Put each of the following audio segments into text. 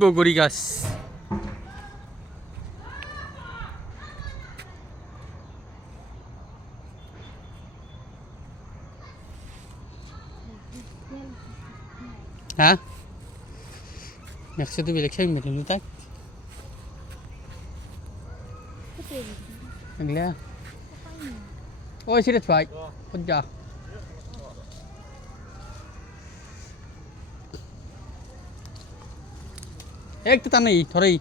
বগৰী গাছ হা মেক্সিটো বেলেগ চাই মেলিলোঁ তাক এগলা ôi xin được phải con chào एक तो नहीं थोड़ी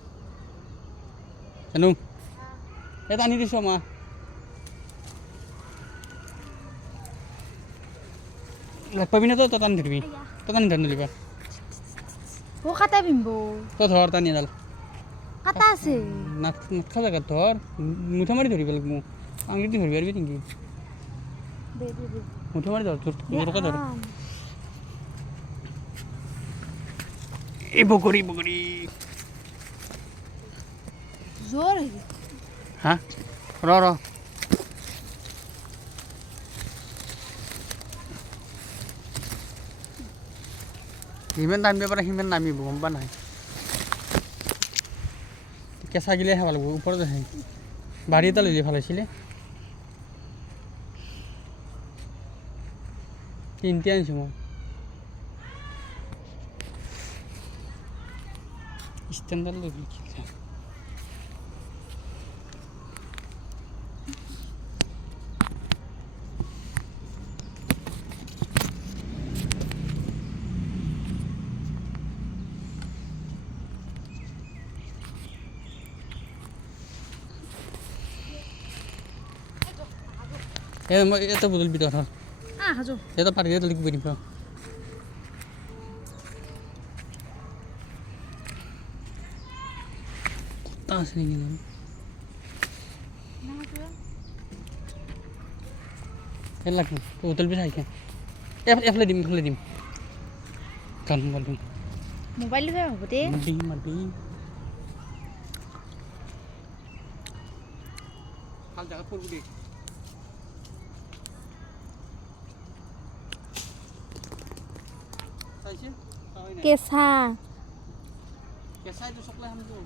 चलो ये तानी दिसो मा लग पाबी ना तो तानी धरबी तो तानी धरने लिबा वो खाता बिम्बो तो धर तानी डाल खाता से ना खाजा का धर मुठा मारी धरबी लग मु आंगली दी धरबी आरबी तिंगी दे दे दे मुठा मारी धर जोर का धर ए बकरी बकरी जोर है हाँ रो रो हिमेन नामी पर हिमेन नामी गम पा ना केঁচা গিলে খাব লাগিব ওপৰত আছে বাৰী এটা লৈ ভাল হৈছিলে তিনটা আনিছো মই ষ্টেণ্ডাৰ্ড লৈ এটা বদল ভিতৰত হাজো এটা পাৰি এটা লিখিব দিম কত আছে নেকি এই লাগবে বদল বি চাইকে এফলে দিম কাম বলুন মোবাইল লৈ হ'ব দে মারবি ভাল জায়গা পড়বি দেখ কেঁচা কেঁচাই তো সকলে হামতো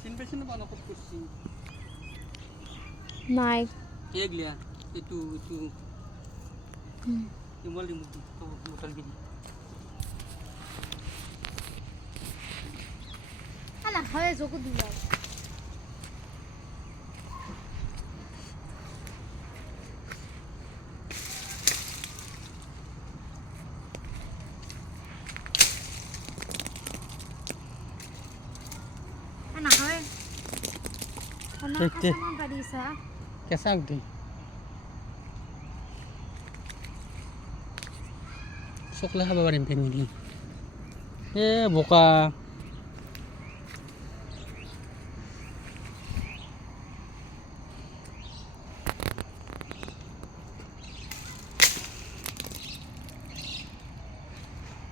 চিন পেছন না বানা কত করছি নাই এগলিয়া এটু ইমল দিমু তো হোটেল বিদি আলা হয় জগু দিলা না হয় দেখতে না পারিসা কেঁচা উঠি চকলে খাব পাৰিম ফেমিলি এ বোকা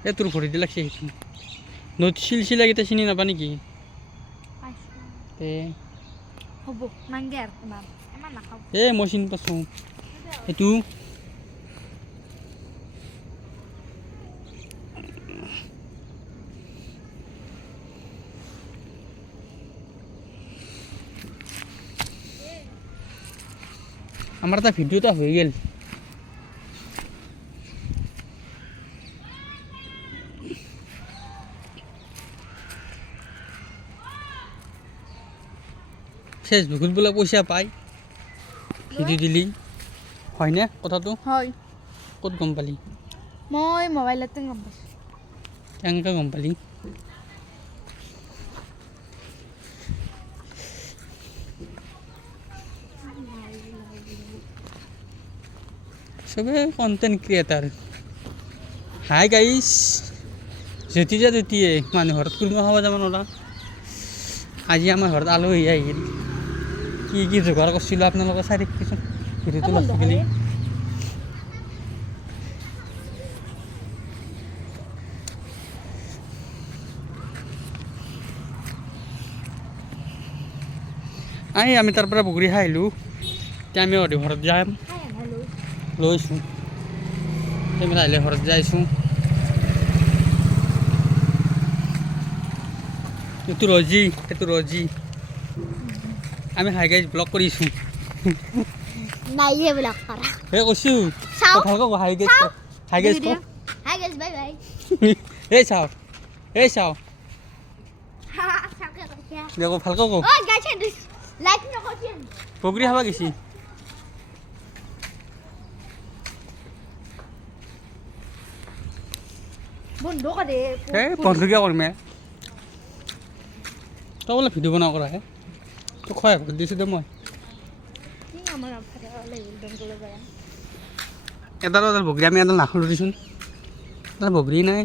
এ তোৰ ভৰি দি লাগছে সেইটো নদ শিলশিলাকেইটা চিনি নাপা নেকি হ'ব নাংগে আৰু ইমান ইমান নাখাওঁ এ মই চিনি পাইছোঁ এইটো আমার এটা ভিডিওটা হয়ে গেল ফেসবুকত বোলে পইচা পাই ভিডিও দিলি হয় না কথাটো হয় ক'ত গম পালি মই মোবাইলতে গম পাইছোঁ কেনেকৈ গম পালি সবে কন্টেন্ট ক্রিয়েটার হাই গাইস যেতিয়াই মানুহ ঘৰত কুলমা খাব যাব নোৱাৰা আজি আমাৰ ঘৰত আলহী আহিল কি যোগাৰ কৰিছিলোঁ আপোনালোকে চাই দেখিছোন ভিডিঅ'টো লাষ্ট গেলি আমি তাৰ পৰা বগৰী খাই আহিলোঁ এতিয়া আমি ঘৰত যাম লৈছোঁ আমি আহিলে ঘৰত যাইছোঁ এইটো ৰজি এইটো ৰজি আমি হাই গাইজ ব্লগ কৰিছোঁ নাই এইবিলাক কৰা এই কৈছোঁ চাওঁ। ভালকৈ ক হাই গাইজ হাই গাইজ ক হাই গাইজ বাই বাই এই চাওঁ এই চাওঁ চাওকে কৈছা দেখো ভালকৈ ক ঐ গাইছ লাইক নকৰিম বগৰী খাব গৈছি বন্ধ কৰে এই বন্ধুকিয়া কৰিমে তই বোলে ভিডিঅ' বনাব কৰা হে তোক খোৱাই কৰি দিছোঁ দে মই কি আমাৰ ফালে লাগিব বন্ধ কৰিব এডাল বগৰী আমি এডাল নাখালোঁ দেচোন এডাল বগৰী নাই